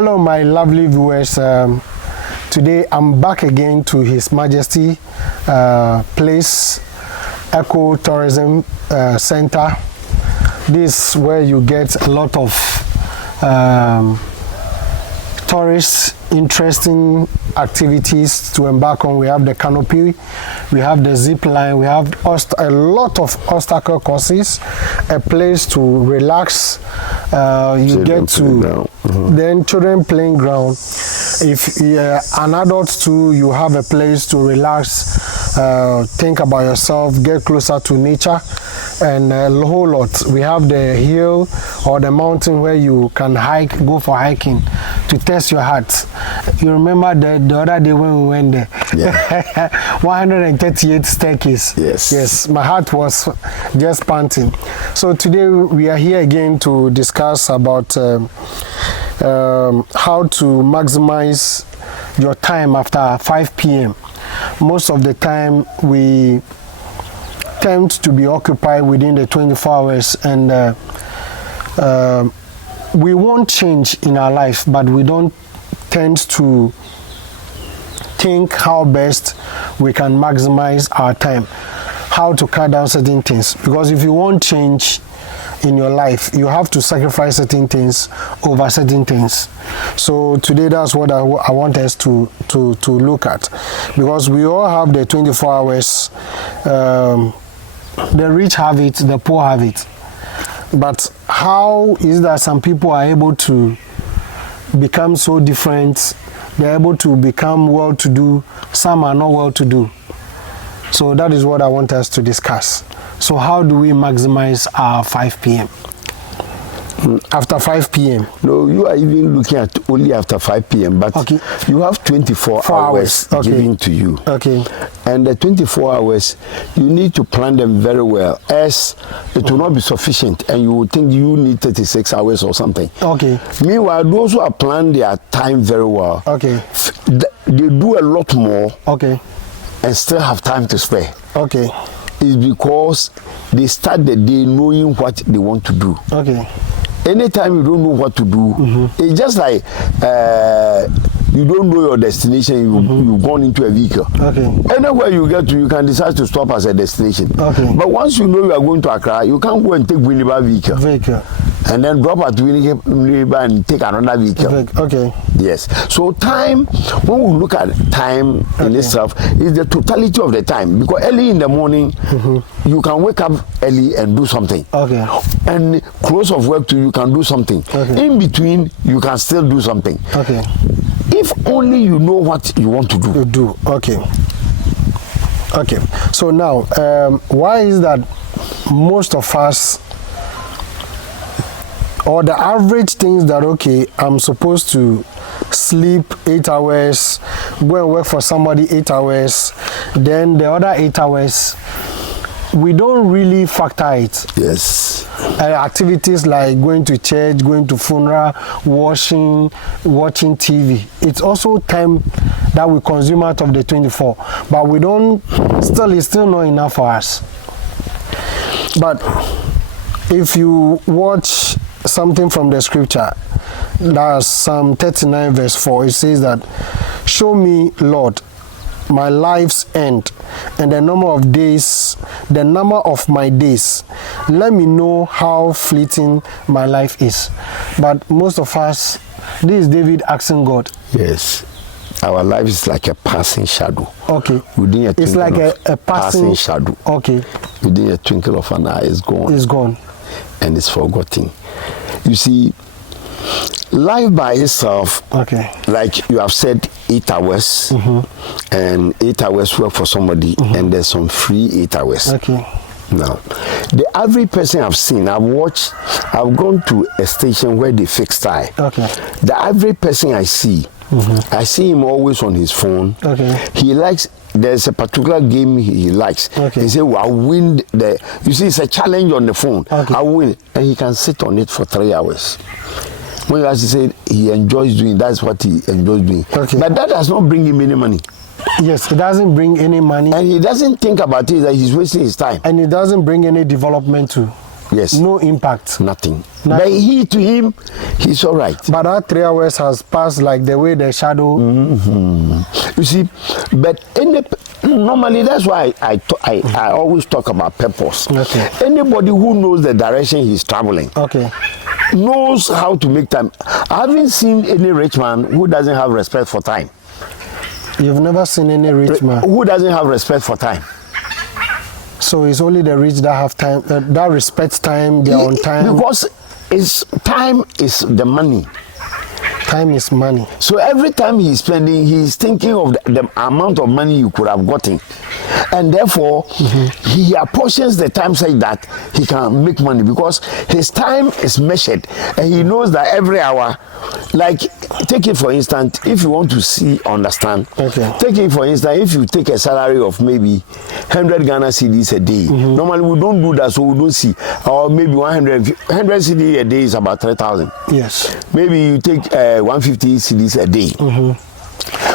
Hello, my lovely viewers. Today I'm back again to His Majesty Place Eco Tourism Center. This is where you get a lot of tourists, interesting activities to embark on. We have the canopy, we have the zip line, we have a lot of obstacle courses, a place to relax. You get to then children playing ground. If an adult too, you have a place to relax, think about yourself, get closer to nature, and a whole lot. We have the hill or the mountain where you can hike, go for hiking to test your heart. You remember the other day when we went there? Yeah. 138 staircase. Yes, my heart was just panting. So today we are here again to discuss about how to maximize your time after 5 p.m. Most of the time we tend to be occupied within the 24 hours, and we want change in our life, but we don't tend to think how best we can maximize our time, how to cut down certain things. Because if you want change in your life, you have to sacrifice certain things over certain things. So today that's what I want us to look at, because we all have the 24 hours. The rich have it, the poor have it. But how is that some people are able to become so different? They're able to become well-to-do. Some are not well-to-do. So that is what I want us to discuss. So how do we maximize our 5 p.m.? After 5 p.m. No, you are even looking at only after 5 p.m. But okay, you have 24 hours given to you. Okay. And the 24 hours, you need to plan them very well, as it will not be sufficient, and you will think you need 36 hours or something. Okay. Meanwhile, those who are planning their time very well, okay, they do a lot more. Okay. And still have time to spare. Okay. It's because they start the day knowing what they want to do. Okay. Anytime you don't know what to do, it's just like you don't know your destination, you've gone into a vehicle. Okay. Anywhere you get to, you can decide to stop as a destination. Okay. But once you know you are going to Accra, you can't go and take Winneba vehicle. And then drop at Winneba and take another vehicle. Okay. Yes. So time, when we look at time in itself, is the totality of the time. Because early in the morning, you can wake up early and do something. Okay. And close of work too, you can do something. Okay. In between, you can still do something. Okay. If only you know what you want to do. You do. Okay. Okay. So now, why is that most of us, or the average thinks that, okay, I'm supposed to sleep 8 hours, go and work for somebody 8 hours, then the other 8 hours, we don't really factor it. Yes. Activities like going to church, going to funeral, watching TV. It's also time that we consume out of the 24, but we don't. It's still not enough for us. But if you watch something from the scripture, that's Psalm 39 verse 4, it says that, show me, Lord, my life's end and the number of my days. Let me know how fleeting my life is. But most of us, this is David asking God. Yes. Our life is like a passing shadow. Okay. It's like a passing shadow. Okay. Within a twinkle of an eye, it's gone. It's gone. And it's forgotten. You see, life by itself, okay, like you have said, 8 hours, and 8 hours work for somebody, and there's some free 8 hours. Okay. Now, the average person I've seen, I've gone to a station where they fix tie. Okay. The average person I see him always on his phone. Okay. He likes, there's a particular game he likes. Okay. He said, well, I'll win you see, it's a challenge on the phone. Okay. I'll win. And he can sit on it for 3 hours. When you actually say he enjoys doing, that's what he enjoys doing. Okay. But that does not bring him any money. Yes, it doesn't bring any money. And he doesn't think about it, that he's wasting his time. And it doesn't bring any development too. Yes. No impact. Nothing. But he, to him, he's all right. But that 3 hours has passed like the way the shadow. You see, but normally that's why I always talk about purpose. Okay. Anybody who knows the direction he's traveling, knows how to make time. I haven't seen any rich man who doesn't have respect for time. You've never seen any rich man who doesn't have respect for time. So it's only the rich that have time, that respects time, they're on time. Because time is the money. Time is money. So every time he's spending, he's thinking of the amount of money you could have gotten. And therefore, he apportions the time such that he can make money, because his time is measured. And he knows that every hour, like, take it for instance, if you want to understand, take it for instance, if you take a salary of maybe 100 Ghana cedis a day, normally we don't do that, so we don't see, or maybe 100 cedis a day is about 3,000. Yes. Maybe you take 150 cedis a day.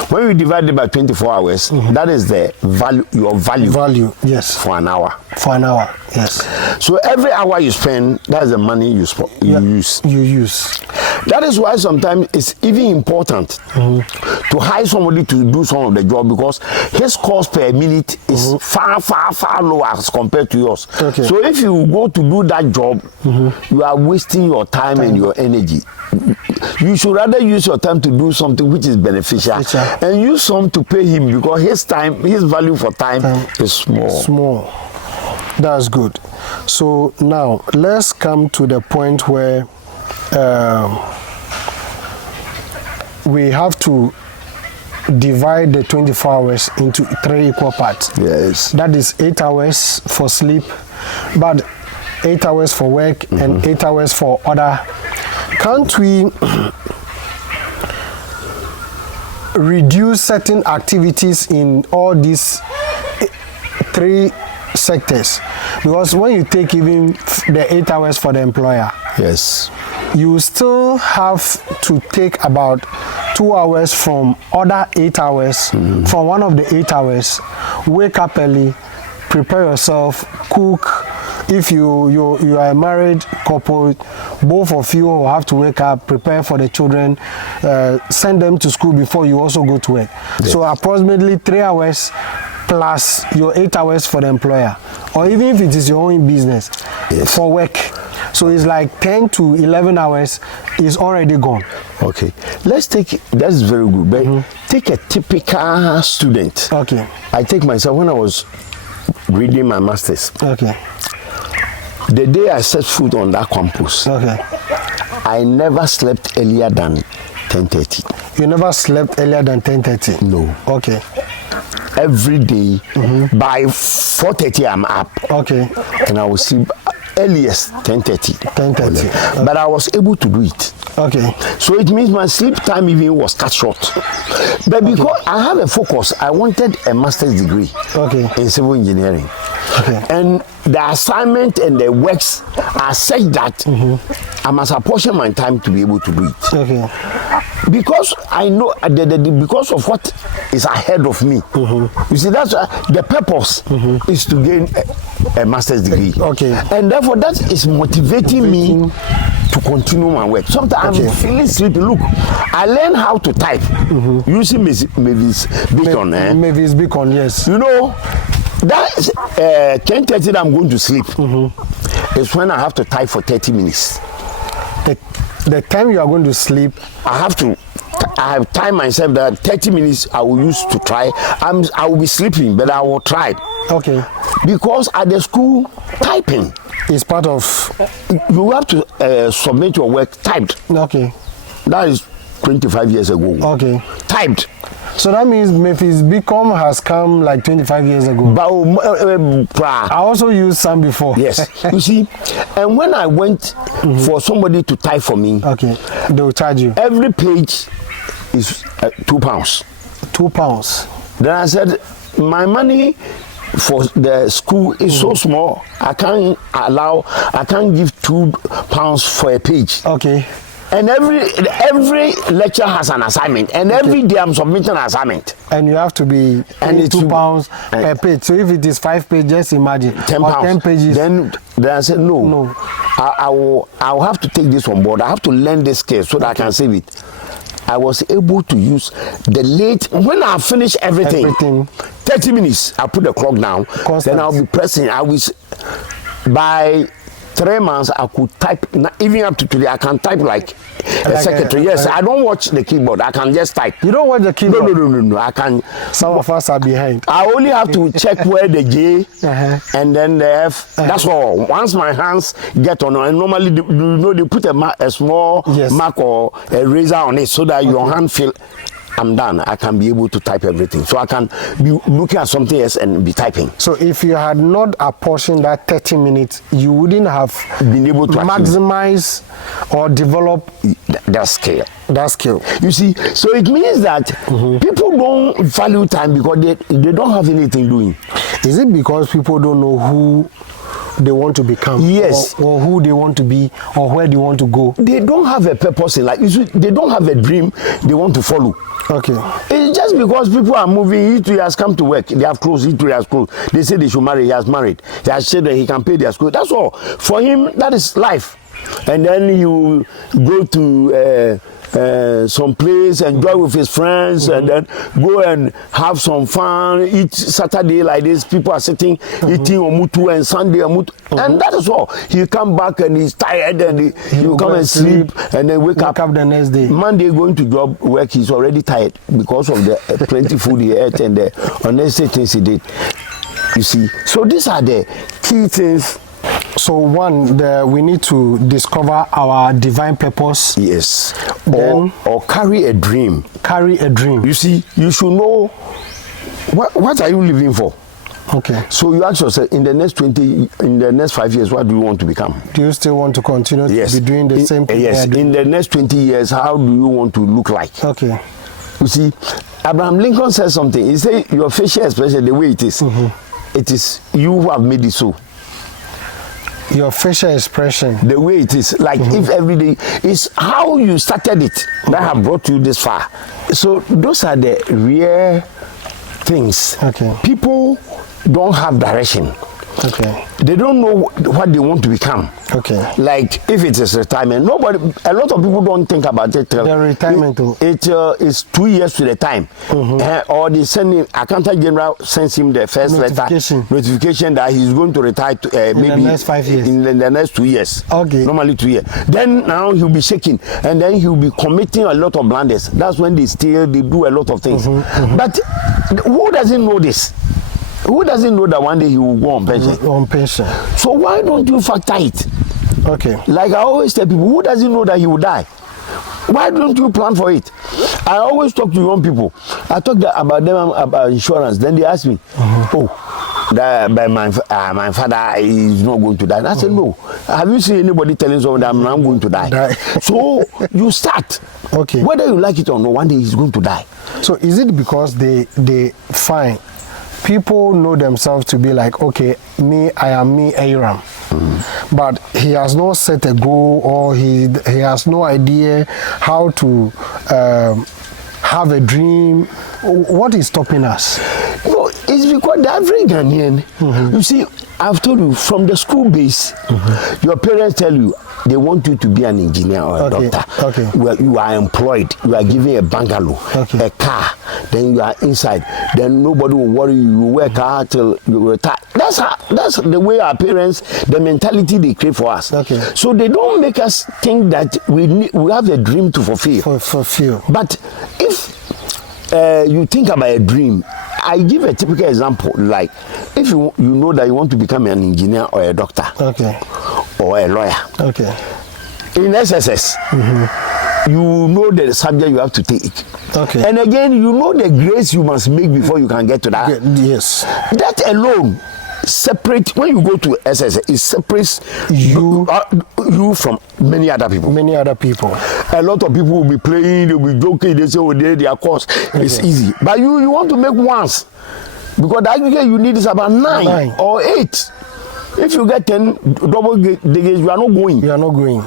When you divide it by 24 hours, that is the value, your value. Value, yes. For an hour. For an hour, yes. So every hour you spend, that's the money you use. You use. That is why sometimes it's even important to hire somebody to do some of the job, because his cost per minute is far lower as compared to yours. So if you go to do that job, you are wasting your time and your energy. You should rather use your time to do something which is beneficial, and use some to pay him, because his time, his value for time is small. Small. That's good. So now let's come to the point where we have to divide the 24 hours into 3 equal parts. Yes. That is 8 hours for sleep, but 8 hours for work and 8 hours for other. Can't we reduce certain activities in all these 3 sectors? Because when you take even the 8 hours for the employer, yes, you still have to take about 2 hours from other 8 hours, from one of the 8 hours, wake up early, prepare yourself, cook. If you are a married couple, both of you will have to wake up, prepare for the children, send them to school before you also go to work. Yes. So approximately 3 hours plus your 8 hours for the employer, or even if it is your own business, for work. So it's like 10 to 11 hours is already gone. Okay, let's take, that's very good, but take a typical student. Okay. I take myself when I was reading my master's. Okay. The day I set foot on that campus, I never slept earlier than 10:30. You never slept earlier than 10:30? No. Okay. Every day, by 4:30 I'm up. Okay. And I will sleep earliest 10:30. 10:30. Okay. But I was able to do it. Okay. So it means my sleep time even was cut short. But because I have a focus, I wanted a master's degree in civil engineering. And the assignment and the works are such that I must apportion my time to be able to do it. Because I know because of what is ahead of me. You see, that's the purpose is to gain a master's degree. And therefore that is motivating me to continue my work. Sometimes I'm feeling sleepy. Look, I learned how to type using Mavis Beacon. Mavis Beacon, yes. You know, that 10:30 that I'm going to sleep is when I have to type for 30 minutes. The time you are going to sleep, I have timed myself that 30 minutes I will use to try. I will be sleeping, but I will try. Okay. Because at the school, typing is part of. You have to submit your work typed. Okay. That is 25 years ago. Okay. Typed. So that means Memphis Beacom has come like 25 years ago. I also used some before. Yes. You see, and when I went for somebody to type for me, they will charge you. Every page is £2. £2. Then I said, my money for the school is so small, I can't give £2 for a page. Okay. And every lecture has an assignment, and every day I'm submitting an assignment. And you have to be £2 per page. So if it is 5 pages, just imagine £10. 10 pages. Then I said no. I'll have to take this on board. I have to learn this skill so that I can save it. I was able to use the late when I finish everything. 30 minutes. I put the clock down. Then I'll be pressing. I was by 3 months I could type. Even up to today, I can type like a secretary. Yes, I don't watch the keyboard. I can just type. You don't watch the keyboard? No. I can. Some of us are behind. I only have to check where the J and then the F. That's all. Once my hands get on, and normally they put a small mark or a razor on it so that your hand feel. I'm done. I can be able to type everything. So I can be looking at something else and be typing. So if you had not apportioned that 30 minutes, you wouldn't have been able to maximize or develop that skill. That skill. You see, so it means that people don't value time because they don't have anything doing. Is it because people don't know who they want to become? Yes. Or who they want to be, or where they want to go? They don't have a purpose in life. They don't have a dream they want to follow. Okay. It's just because people are moving. He has come to work. They have clothes. He has clothes. They say they should marry. He has married. He has children. He can pay their school. That's all. For him, that is life. And then you go to some place, enjoy with his friends, and then go and have some fun. Eat Saturday like this. People are sitting eating omutu, and Sunday omutu, and that is all. He come back and he's tired, and he will come and sleep, and then wake up the next day. Monday going to job work. He's already tired because of the plenty food he ate and the unnecessary things he did. You see, so these are the key things. So one, we need to discover our divine purpose. Yes. Or carry a dream. Carry a dream. You see, you should know what are you living for. Okay. So you ask yourself, in the next 5 years, what do you want to become? Do you still want to continue to be doing the same thing? Yes. In the next 20 years, how do you want to look like? Okay. You see, Abraham Lincoln said something. He said, your facial expression, the way it is, it is you who have made it so. Your facial expression, the way it is, like if every day is how you started it that have brought you this far. So those are the rare things. Okay. People don't have direction. Okay. They don't know what they want to become. Okay. Like if it is retirement, a lot of people don't think about it. The retirement. It is 2 years to the time. Or they send him, Accountant General sends him the first notification that he's going to retire maybe in the next 5 years. In the next 2 years. Okay. Normally 2 years. Then now he'll be shaking, and then he'll be committing a lot of blunders. That's when they do a lot of things. But who doesn't know this? Who doesn't know that one day he will go on pension? On pension. So why don't you factor it? Okay. Like I always tell people, who doesn't know that he will die? Why don't you plan for it? I always talk to young people. I talk about them about insurance. Then they ask me, my father is not going to die. And I said, no. Have you seen anybody telling someone that I'm not going to die? So you start. Okay. Whether you like it or not, one day he's going to die. So is it because they find people know themselves to be like, okay, I am me, Eyram. But he has not set a goal, or he has no idea how to have a dream. What is stopping us? No, it's because the average Ghanaian, you see, I've told you, from the school base, your parents tell you they want you to be an engineer or a doctor. Okay. Well, you are employed, you are given a bungalow, a car, then you are inside. Then nobody will worry you. You work hard till you retire. That's the way our parents, the mentality they create for us. Okay. So they don't make us think that we have a dream to fulfill. But if you think about a dream, I give a typical example. Like if you know that you want to become an engineer or a doctor, or a lawyer, in SSS, you know the subject you have to take. And again, you know the grades you must make before you can get to that. Yes. That alone separate, when you go to SSS, it separates you from many other people. A lot of people will be playing, they'll be joking, they say, oh, their course is easy. But you want to make ones, because the aggregate you need is about 9 or 8. If you get 10 double digits, you are not going.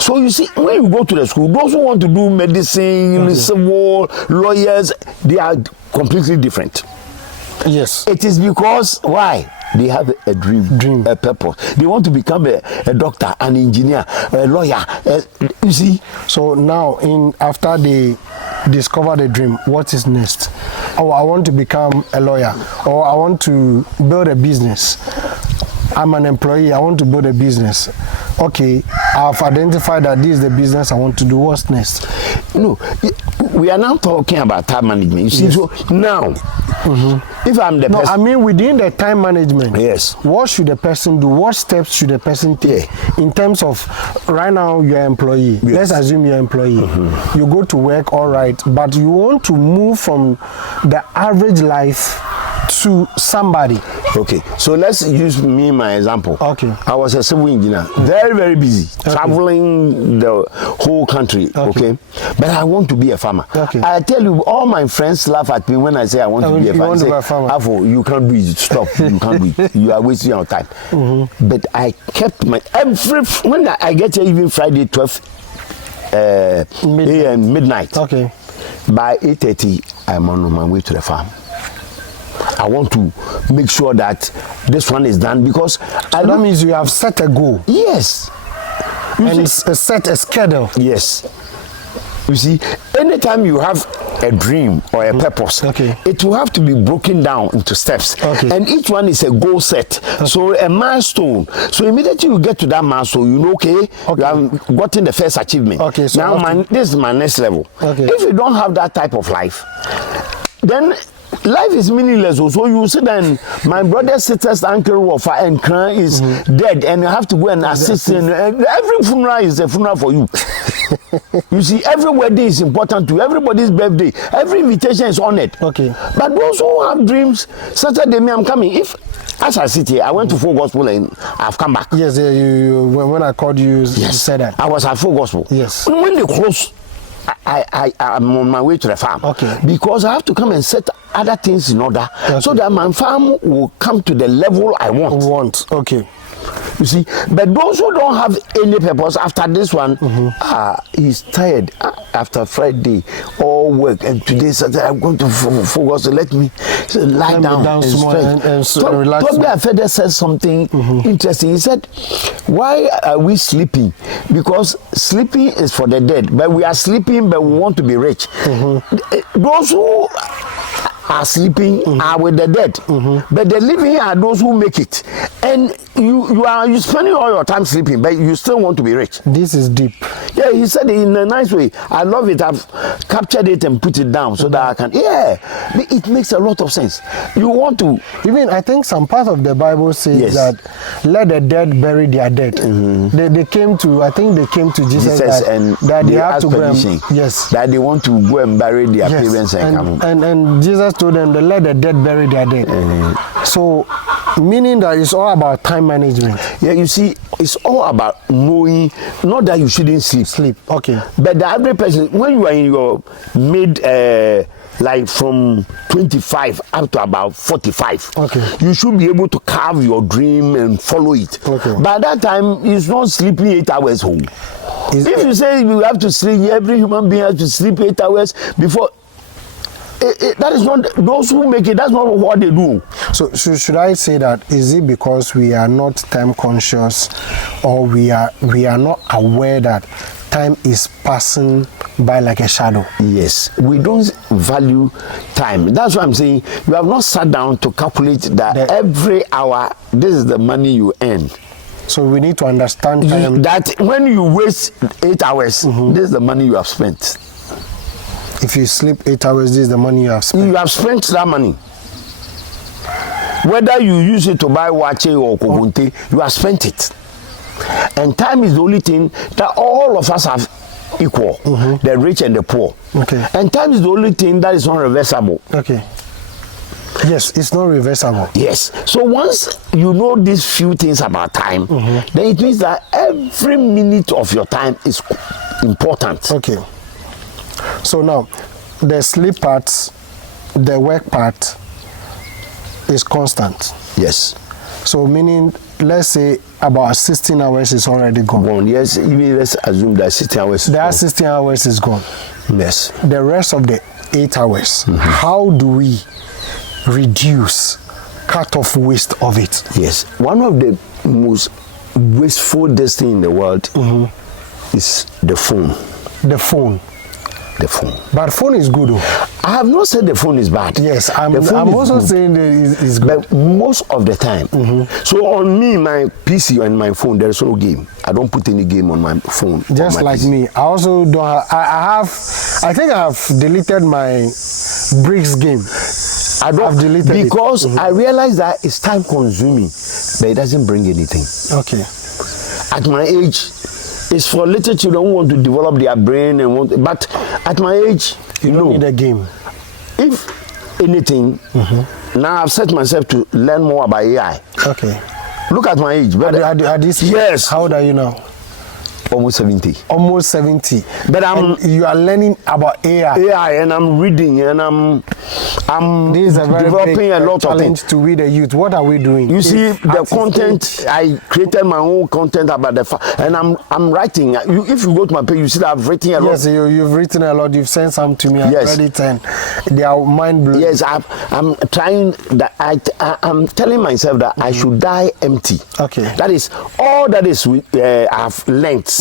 So you see, when you go to the school, those who want to do medicine, civil, lawyers, they are completely different. Yes. It is because, why? They have a dream, a purpose. They want to become a doctor, an engineer, a lawyer. You see? So now, after they discover the dream, what is next? Oh, I want to become a lawyer, or I want to build a business. I'm an employee, I want to build a business. Okay, I've identified that this is the business I want to do. What's next? No, we are now talking about time management. You see, yes. So now, if I'm the person... I mean within the time management, yes. What should the person do? What steps should the person take? In terms of, right now you're an employee. Yes. Let's assume you're an employee. You go to work, all right, but you want to move from the average life to somebody. Okay, so let's use me, my example. Okay. I was a civil engineer, very, very busy, traveling the whole country, okay? But I want to be a farmer. Okay. I tell you, all my friends laugh at me when I say I want to be a farmer. You want to be a farmer? Afo, you can't do it, stop, you can't do it. You are wasting your time. But I kept my, when I get here, even Friday, 12 a.m. midnight. Okay. By 8:30, I'm on my way to the farm. I want to make sure that this one is done because that means you have set a goal. Yes. And set a schedule. Yes. You see, anytime you have a dream or a purpose, it will have to be broken down into steps. And each one is a goal set. So a milestone. So immediately you get to that milestone, you know, you have gotten the first achievement. So now this is my next level. If you don't have that type of life, then life is meaningless. So you see then my brother's sister's uncle of and clan is dead and you have to go and assist and every funeral is a funeral for you. You see, every wedding is important to you, everybody's birthday, every invitation is honored. But those who have dreams, Saturday I'm coming. If as I sit here, I went to Full Gospel and I've come back. Yes, when I called you, you said that. I was at Full Gospel. Yes. When they close, I'm on my way to the farm. Because I have to come and set other things in order so that my farm will come to the level I want. You see, but those who don't have any purpose after this one, he's tired after Friday, all work, and today Saturday I'm going to focus. So let me lie down and stretch. Toby Afede said something interesting. He said, "Why are we sleeping? Because sleeping is for the dead, but we are sleeping, but we want to be rich. Those who are sleeping are with the dead, but the living are those who make it. And you spending all your time sleeping, but you still want to be rich." This is deep. Yeah, he said it in a nice way. I love it. I've captured it and put it down so that I can. Yeah, it makes a lot of sense. You want to. Even I think some part of the Bible says that let the dead bury their dead. They came to. I think they came to Jesus that they have to go and, that they want to go and bury their parents and come home. And Jesus told them to let the dead bury their dead. So, meaning that it's all about time management. Yeah, you see, it's all about knowing, not that you shouldn't sleep. But the average person, when you are in your mid, like from 25 up to about 45, you should be able to carve your dream and follow it. By that time, it's not sleeping 8 hours home. If you say you have to sleep, every human being has to sleep 8 hours before. That is not those who make it. That's not what they do. So should I say that is it because we are not time conscious, or we are not aware that time is passing by like a shadow? Yes, we don't value time. That's what I'm saying. You have not sat down to calculate that every hour this is the money you earn. So we need to understand time. That when you waste 8 hours, this is the money you have spent. If you sleep 8 hours, this is the money you have spent. You have spent that money. Whether you use it to buy wache or kohonte, you have spent it. And time is the only thing that all of us have equal, the rich and the poor. And time is the only thing that is not reversible. Yes, it's not reversible. Yes. So once you know these few things about time, then it means that every minute of your time is important. So now, the sleep part, the work part is constant. Yes. So meaning, let's say about 16 hours is already gone. Yes, even let's assume that 16 hours. That 16 hours is gone. Yes. The rest of the 8 hours, how do we cut off waste of it? Yes. One of the most wasteful thing in the world is the phone. The phone. The phone. But phone is good. I have not said the phone is bad. Yes, I'm also saying it's good. But most of the time. So on me, my PC and my phone, there's no game. I don't put any game on my phone. Just like PC. Me. I also don't I think I have deleted my bricks game. I've deleted it. Because I realize that it's time consuming, but it doesn't bring anything. Okay. At my age, it's for little children who want to develop their brain but at my age, you don't need a game. If anything, now I've set myself to learn more about AI. Okay. Look at my age. Yes. How old are you now? Almost 70. Almost 70. But you are learning about AI. AI, and I'm reading, and I'm this is a very developing big a lot of things. To read the youth. What are we doing? You see, the content, I created my own content about and I'm writing. If you go to my page, you see that I've written a lot. Yes, you've written a lot. You've sent some to me. I've read it, and they are mind blowing. Yes, I'm trying that. I'm telling myself that I should die empty. Okay. That is all that is I've learnt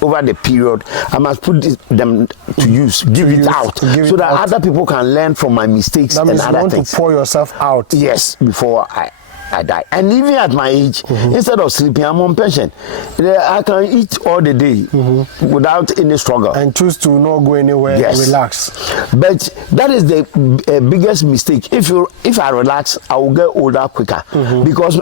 over the period. I must put them to use, give it out, so that other people can learn from my mistakes. That means and other you want things. to pour yourself out. Yes, before I die. And even at my age, instead of sleeping, I'm on pension. I can eat all the day without any struggle. And choose to not go anywhere, relax. But that is the biggest mistake. If I relax, I will get older quicker. Because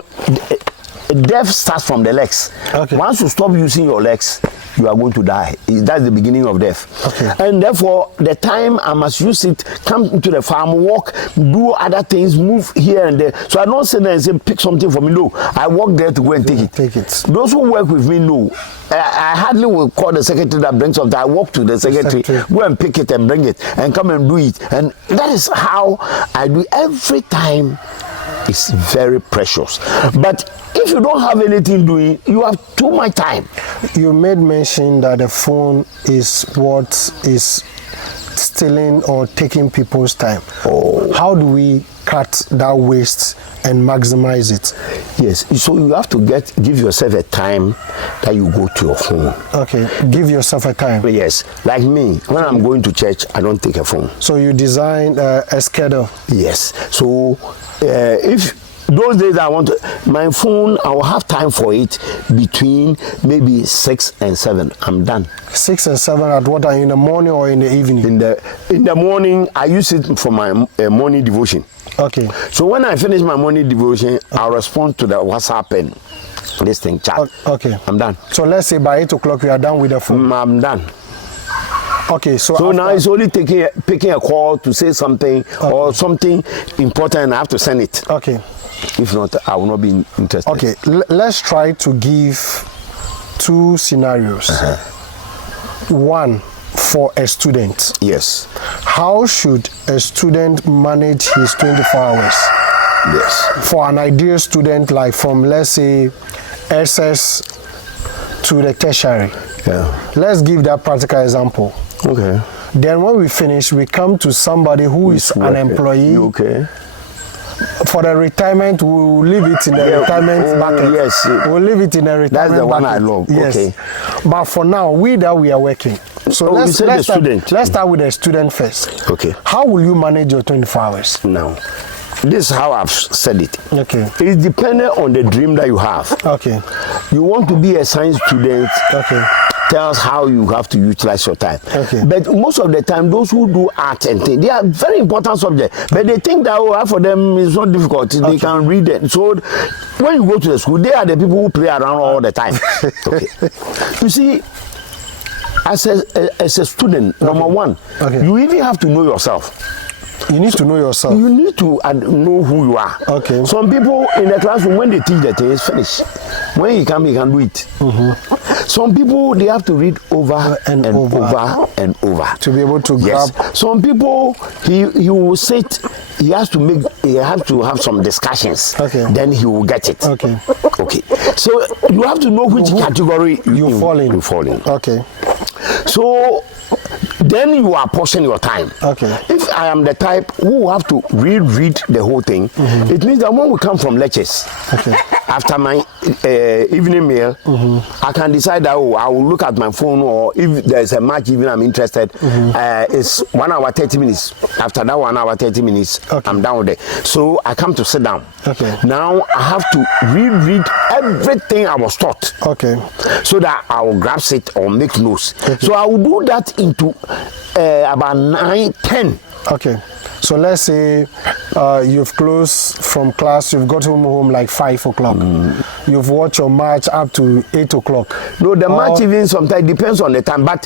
death starts from the legs. Okay. Once you stop using your legs, you are going to die. That's the beginning of death. Okay. And therefore, the time I must use it, come to the farm, walk, do other things, move here and there. So I don't sit there and say, pick something for me. No, I walk there to go and take it. Those who work with me know. I hardly will call the secretary that brings something. I walk to the secretary, go and pick it and bring it, and come and do it. And that is how I do every time. It's very precious. But if you don't have anything doing, you have too much time. You made mention that the phone is what is stealing or taking people's time. How do we cut that waste and maximize it? Yes, so you have to give yourself a time that you go to your phone. Okay, give yourself a time. Yes, like me, when I'm going to church, I don't take a phone. So you design a schedule? Yes, so if those days I want my phone, I will have time for it between maybe 6 and 7. I'm done. 6 and 7 at what time? In the morning or in the evening? In the morning, I use it for my morning devotion. Okay. So when I finish my morning devotion, I'll respond to the WhatsApp and this thing chat. Okay. I'm done. So let's say by 8 o'clock we are done with the phone. I'm done. Okay, so now it's only picking a call to say something or something important, and I have to send it. Okay. If not, I will not be interested. Okay, let's try to give 2 scenarios. One for a student. Yes. How should a student manage his 24 hours? Yes. For an ideal student, like from, let's say, SS to the tertiary. Yeah. Let's give that practical example. Okay. Then when we finish, we come to somebody who is an employee. Okay. For the retirement, we'll leave it in the retirement bucket. Yes. We'll leave it in the retirement bucket. That's the one I love. Yes. Okay. But for now, we are working. So let's start with the student first. Okay. How will you manage your 24 hours? Now, this is how I've said it. Okay. It's dependent on the dream that you have. Okay. You want to be a science student. Okay. Tell us how you have to utilize your time. Okay. But most of the time, those who do art and things, they are very important subjects. But they think that for them it's not difficult. Okay. They can read it. So when you go to the school, they are the people who play around all the time. Okay. You see, as a student, number one, you even have to know yourself. You need to know yourself. You need to know who you are. Okay. Some people in the classroom, when they teach the thing, it's finished. When he can do it. Some people, they have to read over and over and over to be able to grab. Some people, he will sit. He has to have some discussions. Okay. Then he will get it. Okay. Okay. So you have to know which category you fall in. You fall in. Okay. So then you are portioning your time. Okay. If I am the type who have to read the whole thing, it means that when we come from lectures, okay, after my evening meal, I can decide that I will look at my phone, or if there's a match even I'm interested, it's 1 hour 30 minutes. After that 1 hour 30 minutes, okay, I'm down there. So I come to sit down. Okay. Now I have to reread everything I was taught. Okay. So that I will grab it or make notes. Okay. So I will do that into about 9, 10. Okay. So let's say you've closed from class, you've got home like 5 o'clock. You've watched your match up to 8 o'clock. No, the match even sometimes depends on the time. But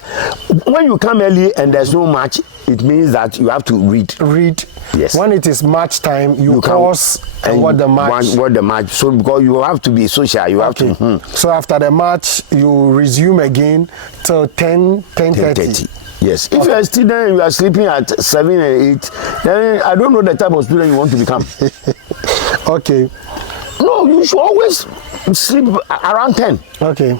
when you come early and there's no match, it means that you have to read. Read. Yes. When it is match time, you pause and watch the match. Watch the match. So because you have to be social, you have to. So after the match, you resume again till 10:30. Yes. If you're a student, you are sleeping at 7 and 8, then I don't know the type of student you want to become. Okay. No, you should always sleep around 10. Okay.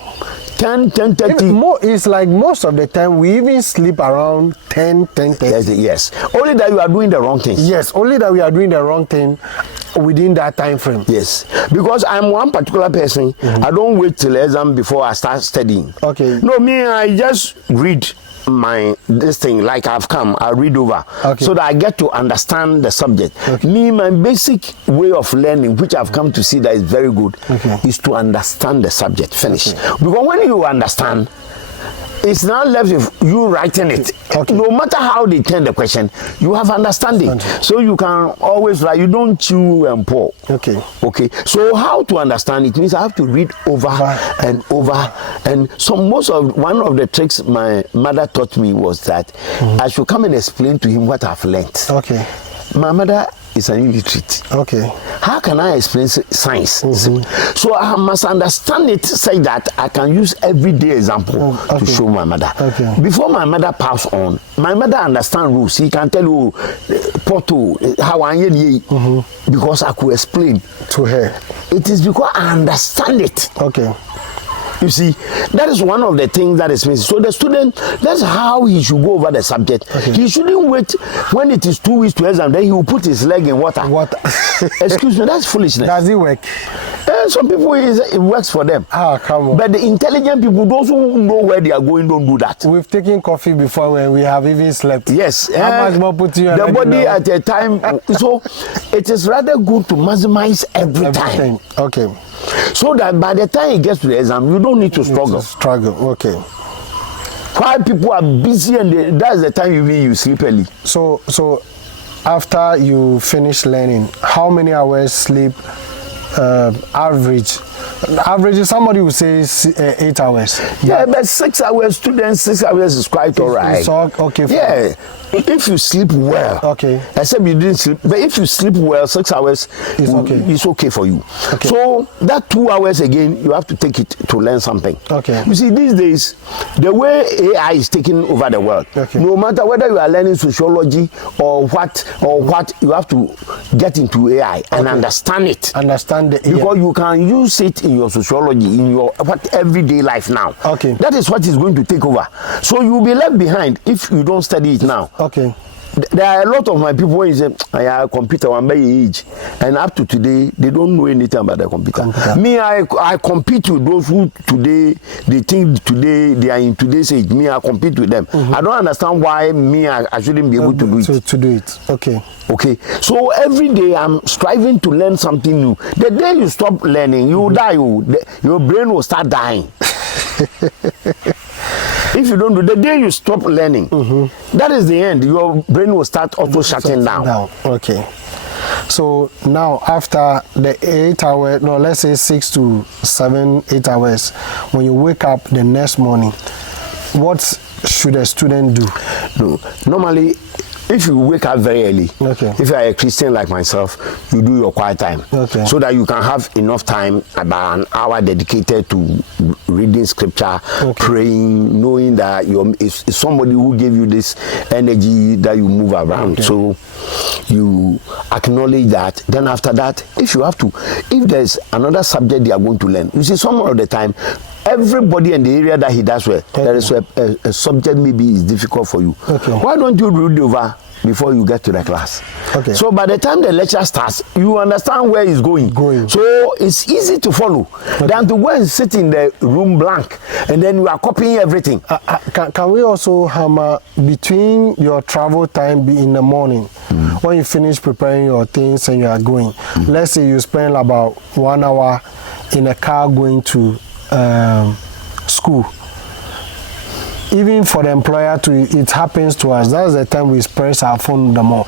10:30. It's like most of the time we even sleep around 10:30. Yes. Only that you are doing the wrong thing. Yes. Only that we are doing the wrong thing within that time frame. Yes. Because I'm one particular person. I don't wait till exam before I start studying. Okay. No, me, I just read this thing like I've come, I read over, so that I get to understand the subject. Okay. Me, my basic way of learning, which I've come to see that is very good, is to understand the subject. Finish. Because when you understand, it's now left with you writing it. Okay. No matter how they turn the question, you have understanding. So you can always write. You don't chew and pour. Okay. Okay. So how to understand it means I have to read over and over. And so one of the tricks my mother taught me was that I should come and explain to him what I've learned. Okay. My mother is an illiterate. Okay. How can I explain science? So I must understand it, say that I can use everyday example to show my mother. Okay. Before my mother pass on, my mother understand rules. He can tell you Porto how I because I could explain to her. It is because I understand it. Okay. You see, that is one of the things that is missing. So the student, that's how he should go over the subject. Okay. He shouldn't wait when it is 2 weeks to exam, then he will put his leg in water. Excuse me, that's foolishness. Does it work? Some people, it works for them. Ah, come on. But the intelligent people, those who know where they are going, don't do that. We've taken coffee before when we have even slept. Yes. How much more put you the body at a time. So it is rather good to maximize every time. Okay. So that by the time it gets to the exam, you don't need to struggle. Okay. While people are busy and that's the time you sleep early. So after you finish learning, how many hours sleep average? Average, somebody will say 8 hours. Yeah, but 6 hours, students, 6 hours is quite all right. Okay. Yeah. If you sleep well, okay. Except you didn't sleep, but if you sleep well, 6 hours it's okay for you. Okay. So that 2 hours again, you have to take it to learn something. Okay. You see, these days, the way AI is taking over the world, no matter whether you are learning sociology or what, you have to get into AI and understand it. Understand it. Because you can use it in your sociology, in your everyday life now. Okay. That is what is going to take over. So you'll be left behind if you don't study it now. Okay. There are a lot of my people when you say I have a computer one by age, and up to today they don't know anything about the computer. Me, I compete with those who today they think today they are in today's age. Me, I compete with them. I don't understand why me I shouldn't be able to do it. To do it. Okay. Okay. So every day I'm striving to learn something new. The day you stop learning, you die. Your brain will start dying. If you don't do the day you stop learning, that is the end. Your brain will start auto shutting down. Okay. So now after the 8 hours, no, let's say 6 to 7, 8 hours, when you wake up the next morning, what should a student do? No, normally, if you wake up very early, if you are a Christian like myself, you do your quiet time, so that you can have enough time, about an hour dedicated to reading scripture, praying, knowing that it's somebody who gave you this energy that you move around. So you acknowledge that. Then after that, if there's another subject they are going to learn, you see, some of the time, everybody in the area that he does well, there is a subject maybe is difficult for you. Why don't you read over before you get to the class? So by the time the lecture starts, you understand where it's going. So it's easy to follow than to go and sit in the room blank and then you are copying everything. Can we also hammer between your travel time in the morning, when you finish preparing your things and you are going, let's say you spend about 1 hour in a car going to school. Even for the employer it happens to us. That's the time we press our phone the more.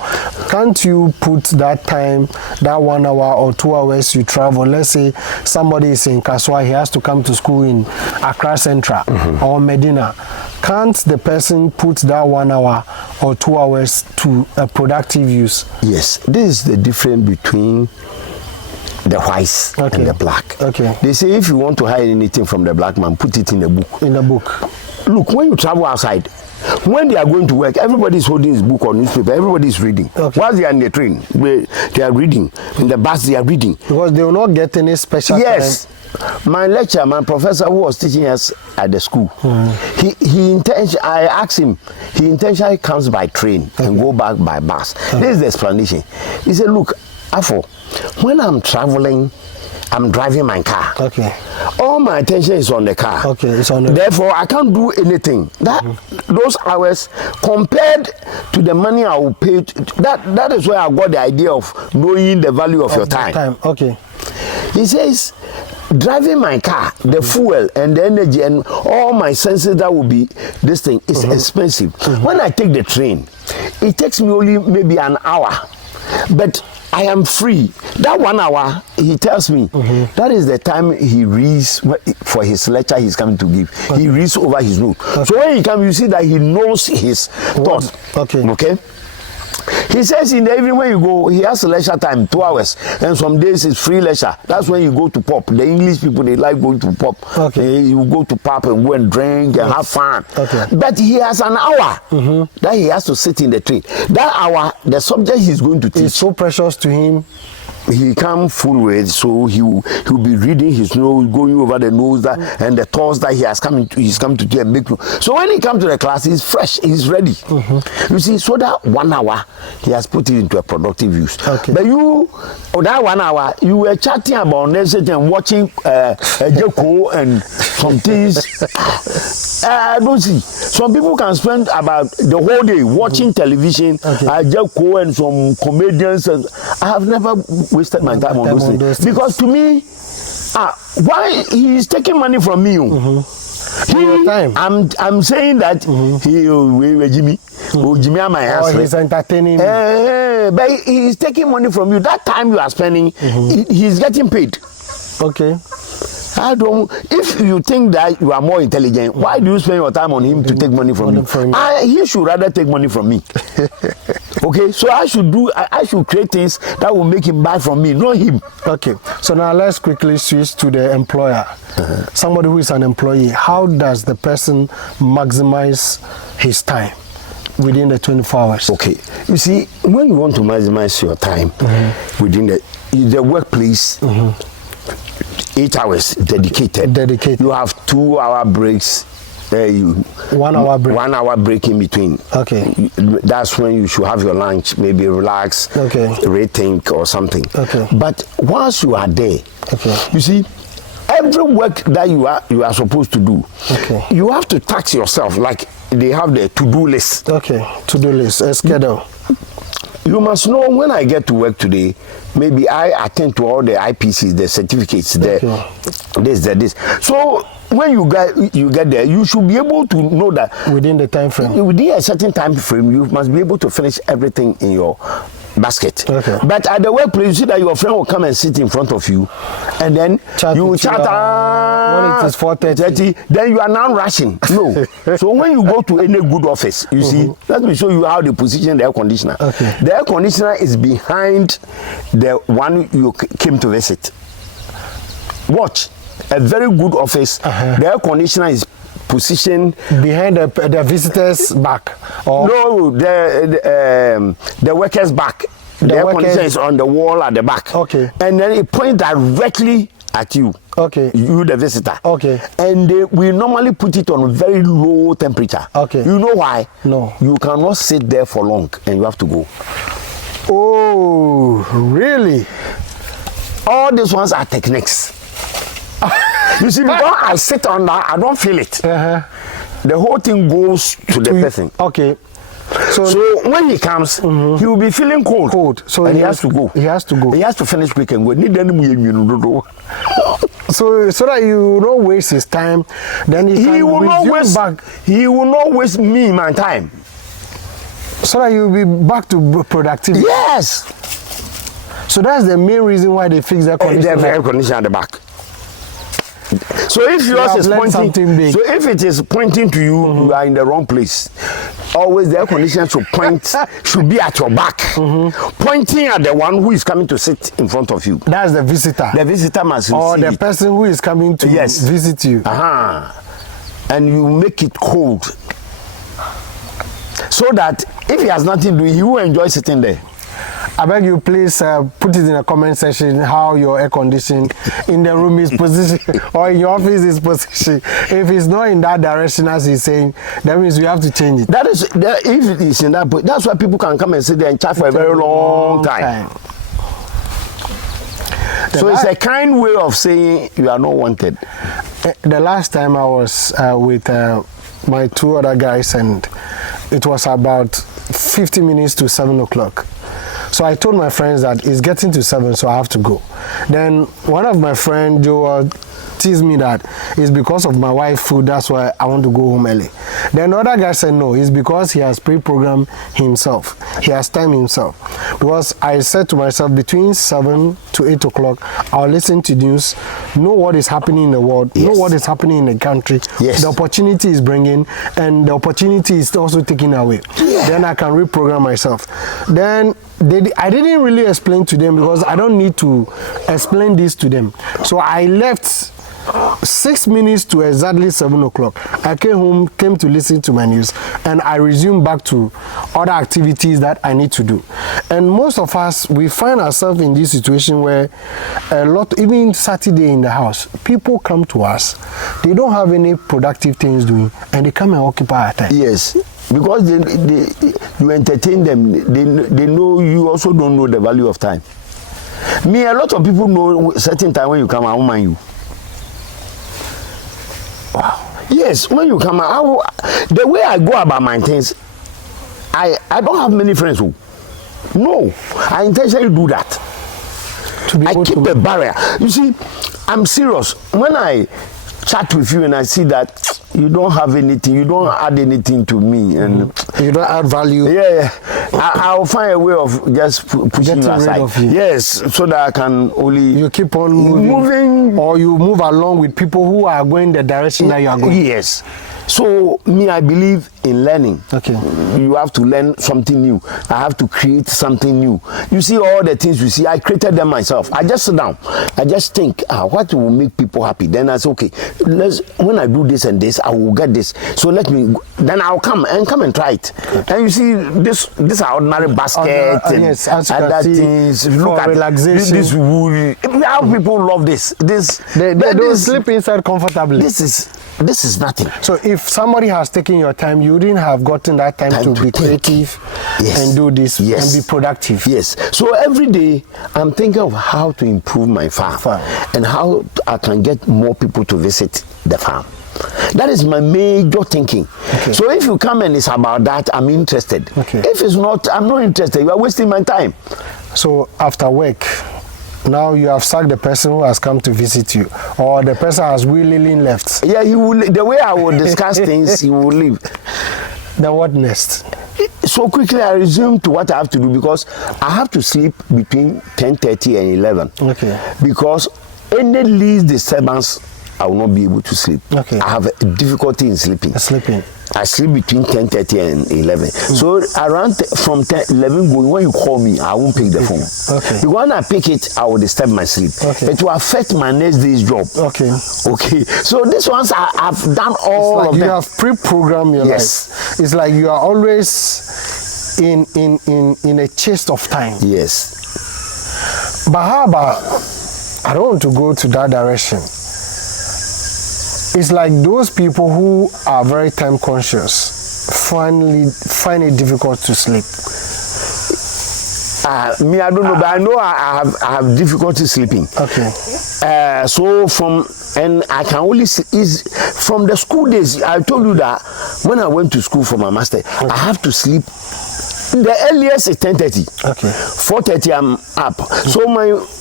Can't you put that time, that 1 hour or 2 hours you travel? Let's say somebody is in Kaswa, he has to come to school in Accra Central or Medina. Can't the person put that 1 hour or 2 hours to a productive use? Yes, this is the difference between the whites and the black. They say if you want to hide anything from the black man, put it in a book. In a book. Look, when you travel outside, when they are going to work, everybody is holding his book or newspaper. Everybody is reading. Whilst they are in the train, they are reading. In the bus, they are reading. Because they will not get any special time. My professor who was teaching us at the school, I asked him, he intentionally comes by train and go back by bus. This is the explanation. He said, look, Afo, when I'm traveling, I'm driving my car. All my attention is on the car. Therefore, I can't do anything. Those hours compared to the money I will pay. That is where I got the idea of knowing the value of your time. He says, driving my car, the fuel and the energy and all my senses that will be this thing is expensive. When I take the train, it takes me only maybe an hour, but I am free. That 1 hour, he tells me, that is the time he reads for his lecture he's coming to give. He reads over his note. So when he comes, you see that he knows his thoughts. Okay? He says in the evening when you go, he has a lecture time, 2 hours. And some days it's free lecture. That's when you go to pub. The English people, they like going to pub. You go to pub and go and drink and have fun. But he has an hour that he has to sit in the train. That hour, the subject he's going to teach is so precious to him. He come full with, so he'll be reading his notes, going over the notes that and the thoughts that he's come to do and make. So when he comes to the class, he's fresh, he's ready. You see, so that 1 hour he has put it into a productive use. But you, that 1 hour, you were chatting about Nelson and watching Joko and some things. I don't see. Some people can spend about the whole day watching television, Joko and some comedians. And I have never wasted my time on those things. Because to me, why he is taking money from me? I'm saying that Jimmy my answer. He's entertaining me. But he is taking money from you. That time you are spending, he's getting paid. If you think that you are more intelligent, why do you spend your time on him to take money from you? He should rather take money from me. So I should create things that will make him buy from me, not him. So now let's quickly switch to the employer. Somebody who is an employee, how does the person maximize his time within the 24 hours? You see, when you want to maximize your time within the workplace, 8 hours dedicated. You have 2 hour breaks. 1 hour break. 1 hour break in between. That's when you should have your lunch, maybe relax, rethink or something. But once you are there, you see, every work that you are supposed to do, you have to tax yourself. Like they have the to-do list. To-do list, a schedule. You must know when I get to work today, maybe I attend to all the IPCs, the certificates, this. So when you get there, you should be able to know that within the time frame. Within a certain time frame, you must be able to finish everything in your basket. But at the workplace, you see that your friend will come and sit in front of you, and then you chat. When it is 4:30, then you are now rushing. No. So when you go to any good office, you see, let me show you how they position the air conditioner. The air conditioner is behind the one you came to visit. Watch. a very good office. The air conditioner is positioned behind the visitor's back. Or no, the worker's back. The air conditioner is on the wall at the back. Okay. And then it points directly at you. Okay. You, the visitor. Okay. And we normally put it on very low temperature. Okay. You know why? No. You cannot sit there for long and you have to go. Oh, really? All these ones are techniques. You see, because I sit on that, I don't feel it. The whole thing goes to the person. Okay. So when he comes, he will be feeling cold. So and he has to go. He has to go. He has to finish quick and go. So that you don't waste his time, then he will not waste back. He will not waste me my time. So that you'll be back to productivity. Yes. So that's the main reason why they fix the conditioner. The air conditioner at the back. So if yours is pointing, so if it is pointing to you, you are in the wrong place. Always the air conditioner should be at your back, pointing at the one who is coming to sit in front of you. That's the visitor. The visitor must or the it. person who is coming to visit you. And you make it cold, so that if he has nothing to do, he will enjoy sitting there. I beg you, please put it in the comment section how your air conditioning in the room is positioned or in your office is positioned. If it's not in that direction as he's saying, that means we have to change it. That is, if it is in that, that's why people can come and sit there and chat for a very long time. So it's a kind way of saying you are not wanted. The last time I was with my two other guys, and it was about 50 minutes to 7 o'clock. So I told my friends that it's getting to 7, so I have to go. Then one of my friends, Joe, teased me that it's because of my wife's food, that's why I want to go home early. Then the other guy said no, it's because he has pre-programmed himself. He has timed himself. Because I said to myself, between 7 to 8 o'clock, I'll listen to news, know what is happening in the world, know what is happening in the country, the opportunity is bringing, and the opportunity is also taken away. Then I can reprogram myself. Then I didn't really explain to them because I don't need to explain this to them. So I left 6 minutes to exactly 7 o'clock. I came home, came to listen to my news, and I resumed back to other activities that I need to do. And most of us, we find ourselves in this situation where a lot, even Saturday in the house, people come to us, they don't have any productive things doing, and they come and occupy our time. Yes. Because you entertain them, they know you also don't know the value of time. Me, a lot of people know certain time when you come, I won't mind you. Wow. Yes, when you come, the way I go about my things, I don't have many friends who. No, I intentionally do that. I keep a barrier. You see, I'm serious. When I chat with you and I see that you don't have anything, you don't add anything to me, and you don't add value. I'll find a way of just pushing you aside. Yes, so that I can only. You keep on moving, or you move along with people who are going the direction that you are going. Yes. So me, I believe in learning. Okay. You have to learn something new. I have to create something new. You see all the things you see, I created them myself. I just sit down. I just think, what will make people happy? Then I say, okay, when I do this and this, I will get this. So then I'll come and try it. And you see, these are ordinary baskets and other things. Look at relaxation. This wool. How people love this. They don't sleep inside comfortably. This is nothing. So if somebody has taken your time, you didn't have gotten that time to be creative and do this and be productive. Yes. So every day I'm thinking of how to improve my farm and how I can get more people to visit the farm. That is my major thinking. Okay. So if you come and it's about that, I'm interested. Okay. If it's not, I'm not interested. You are wasting my time. So after work, now you have sacked the person who has come to visit you, or the person has willingly left. Yeah, he will. The way I will discuss things, he will leave. Then what next? So quickly I resume to what I have to do, because I have to sleep between 10:30 and 11. Okay. Because any least disturbance I will not be able to sleep. Okay. I have a difficulty in sleeping. I sleep between 10:30 and 11. So around from 11 going, when you call me, I won't pick the phone. Okay. Because when I pick it, I will disturb my sleep. Okay. It will affect my next day's job. Okay. Okay. So these ones I've done all like of you them. You have pre-programmed your life. It's like you are always in a chase of time. Yes. But how about, I don't want to go to that direction. It's like those people who are very time conscious find it difficult to sleep. Me, I don't know, but I know I have difficulty sleeping. Okay. So I can only see from the school days. I told you that when I went to school for my master, I have to sleep. The earliest is 10:30. Okay. 4:30 I'm up. So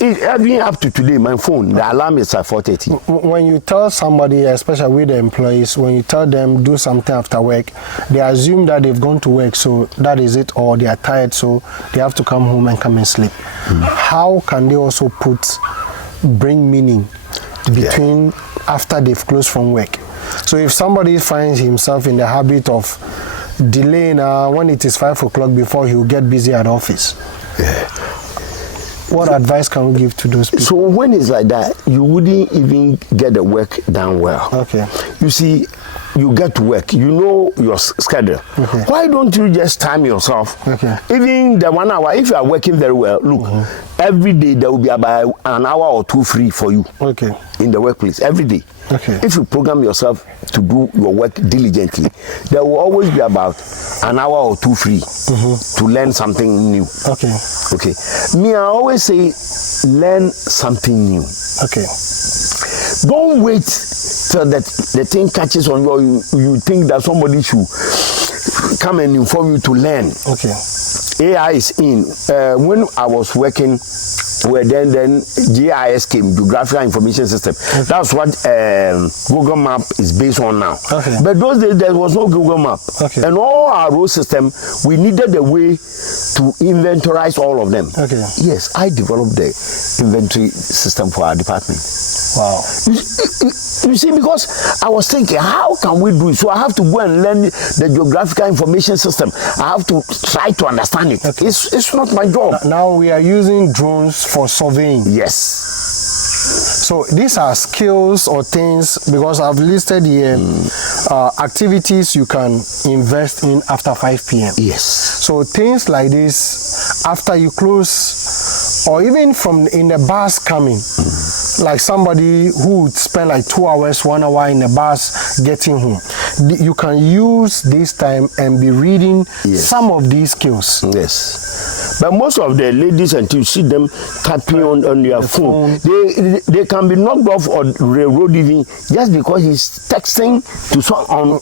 even up to today, my phone, the alarm is at 4:30. When you tell somebody, especially with the employees, when you tell them do something after work, they assume that they've gone to work, so that is it, or they are tired, so they have to come home and come and sleep. How can they also bring meaning between after they've closed from work? So if somebody finds himself in the habit of delaying when it is 5 o'clock before he will get busy at office, what advice can we give to those people? So when it's like that, you wouldn't even get the work done well. Okay. You see, you get to work, you know your schedule. Okay. Why don't you just time yourself? Okay. Even the 1 hour, if you are working very well, look, every day there will be about an hour or two free for you. Okay. In the workplace, every day. Okay. If you program yourself to do your work diligently, there will always be about an hour or two free to learn something new. Okay. Okay. Me, I always say, learn something new. Okay. Don't wait till the thing catches on you. You think that somebody should come and inform you to learn. Okay. AI is in. When I was working, then GIS came, Geographical Information System. Okay. That's what Google Map is based on now. Okay. But those days there was no Google Map. Okay. And all our road system, we needed a way to inventorize all of them. Okay. Yes, I developed the inventory system for our department. Wow. You see, because I was thinking, how can we do it? So I have to go and learn the Geographical Information System. I have to try to understand it. Okay. It's not my job. Now we are using drones for surveying. Yes. So these are skills or things, because I've listed here activities you can invest in after 5 p.m. Yes. So things like this, after you close, or even in the bus coming, like somebody who would spend like 2 hours, 1 hour in the bus getting home, you can use this time and be reading some of these skills. Yes. But most of the ladies, until you see them tapping on their phone, they can be knocked off on railroad even just because he's texting to someone.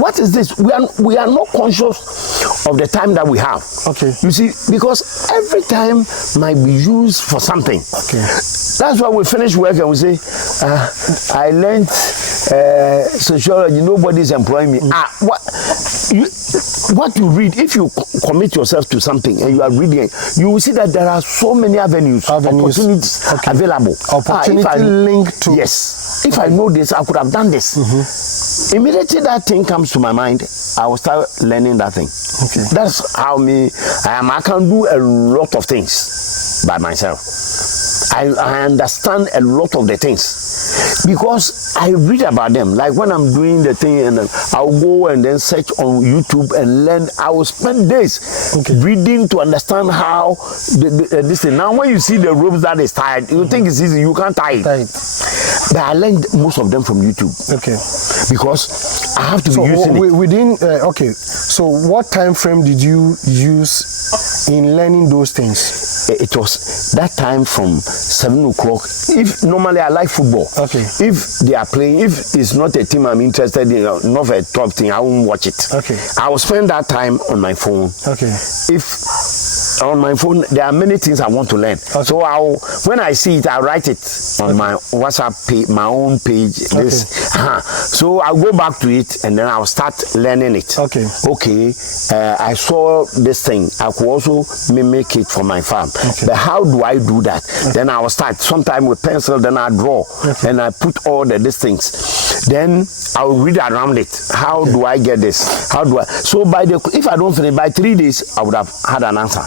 What is this? We are not conscious of the time that we have. Okay. You see, because every time might be used for something. Okay. That's why we finish work and we say, I learned sociology, nobody's employing me. What you read, if you commit yourself to something and you are reading it, you will see that there are so many opportunities available. Opportunity linked to. Yes. If I know this, I could have done this. Immediately that thing comes to my mind, I will start learning that thing. Okay. That's how I am. I can do a lot of things by myself. I understand a lot of the things because I read about them. Like when I'm doing the thing, and I'll go and then search on YouTube and learn. I will spend days reading to understand how this thing. Now, when you see the ropes that is tied, you think it's easy. You can't tie it. But I learned most of them from YouTube. Okay. Because I have to be using it. Within so what time frame did you use in learning those things? It was that time from 7 o'clock. If normally I like football. Okay. If they are playing, if it's not a team I'm interested in, not a top team, I won't watch it. Okay. I will spend that time on my phone. Okay. If on my phone, there are many things I want to learn. Okay. So when I see it, I write it on my WhatsApp page, my own page. This, so I'll go back to it and then I'll start learning it. Okay. I saw this thing. I could also mimic it for my farm. Okay. But how do I do that? Okay. Then I will start. Sometime with pencil, then I draw, and I put all these things. Then I'll read around it. How do I get this? How do I? So if I don't finish by 3 days, I would have had an answer.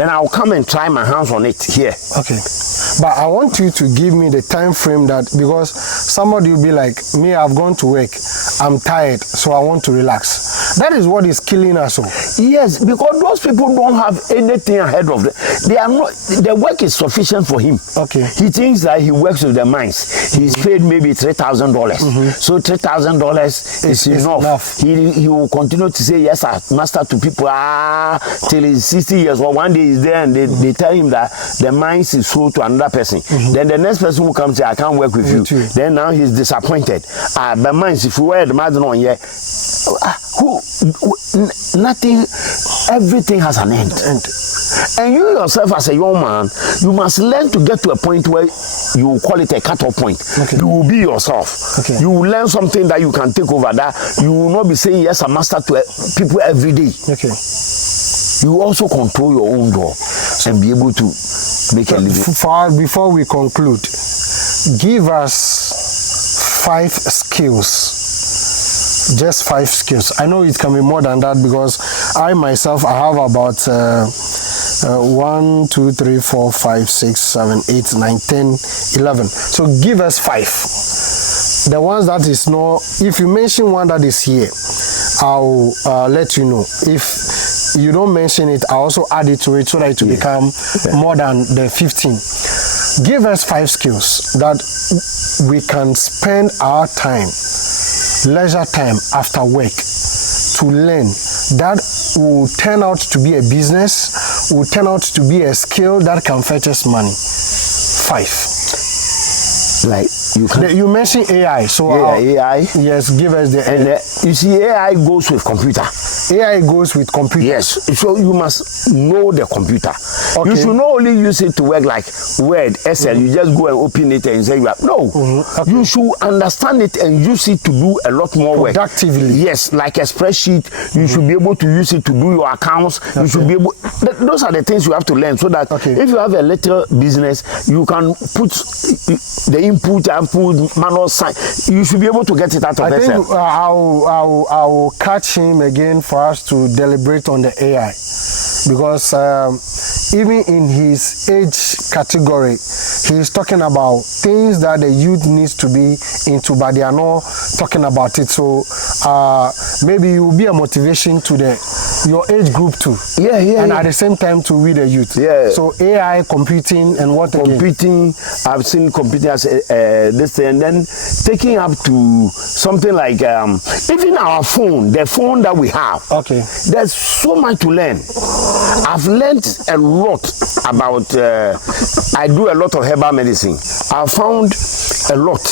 Then I'll come and try my hands on it here. Okay. But I want you to give me the time frame that, because somebody will be like, me, I've gone to work, I'm tired, so I want to relax. That is what is killing us all. Yes, because those people don't have anything ahead of them. They are not. The work is sufficient for him. Okay. He thinks that he works with the mines. He's paid maybe $3,000. So $3,000 is enough. He will continue to say yes, master to people till he's 60 years. Or one day he's there and they tell him that the mines is sold to another person. Then the next person will come and say, I can't work with you. Then now he's disappointed. The mines, if you were the man on here, nothing, everything has an end. And you yourself as a young man, you must learn to get to a point where you will call it a cut-off point. Okay. You will be yourself. Okay. You will learn something that you can take over, that you will not be saying yes, a master to people every day. Okay. You also control your own door and be able to make a living. Before we conclude, give us 5 skills. Just 5 skills. I know it can be more than that, because I myself, I have about 1, 2, 3, 4, 5, 6, 7, 8, 9, 10, 11. So give us 5. The ones that is no, if you mention one that is here, I'll let you know. If you don't mention it, I'll also add it to it so that it will become more than the 15. Give us 5 skills that we can spend our time, leisure time after work, to learn, that will turn out to be a business, will turn out to be a skill that can fetch us money. 5. Like you mentioned AI, so AI. Yes, give us the. And you see, AI goes with computer. AI goes with computer. Yes, so you must know the computer. Okay. You should not only use it to work like Word, Excel. You just go and open it and say you have no. Okay. You should understand it and use it to do a lot more work productively. Yes, like a spreadsheet. You should be able to use it to do your accounts. Okay. You should be able. Those are the things you have to learn, so that if you have a little business, you can put the input, output, manual sign. You should be able to get it out of Excel. I think I will catch him again for us to deliberate on the AI, because even in his age category, he's talking about things that the youth needs to be into, but they are not talking about it. So maybe it will be a motivation to your age group too. And at the same time to we the youth. So AI, computing, and what computing. I've seen computing as this thing, and then taking up to something like even our phone, the phone that we have. Okay. There's so much to learn. I've learned a lot about. I do a lot of herbal medicine. I found a lot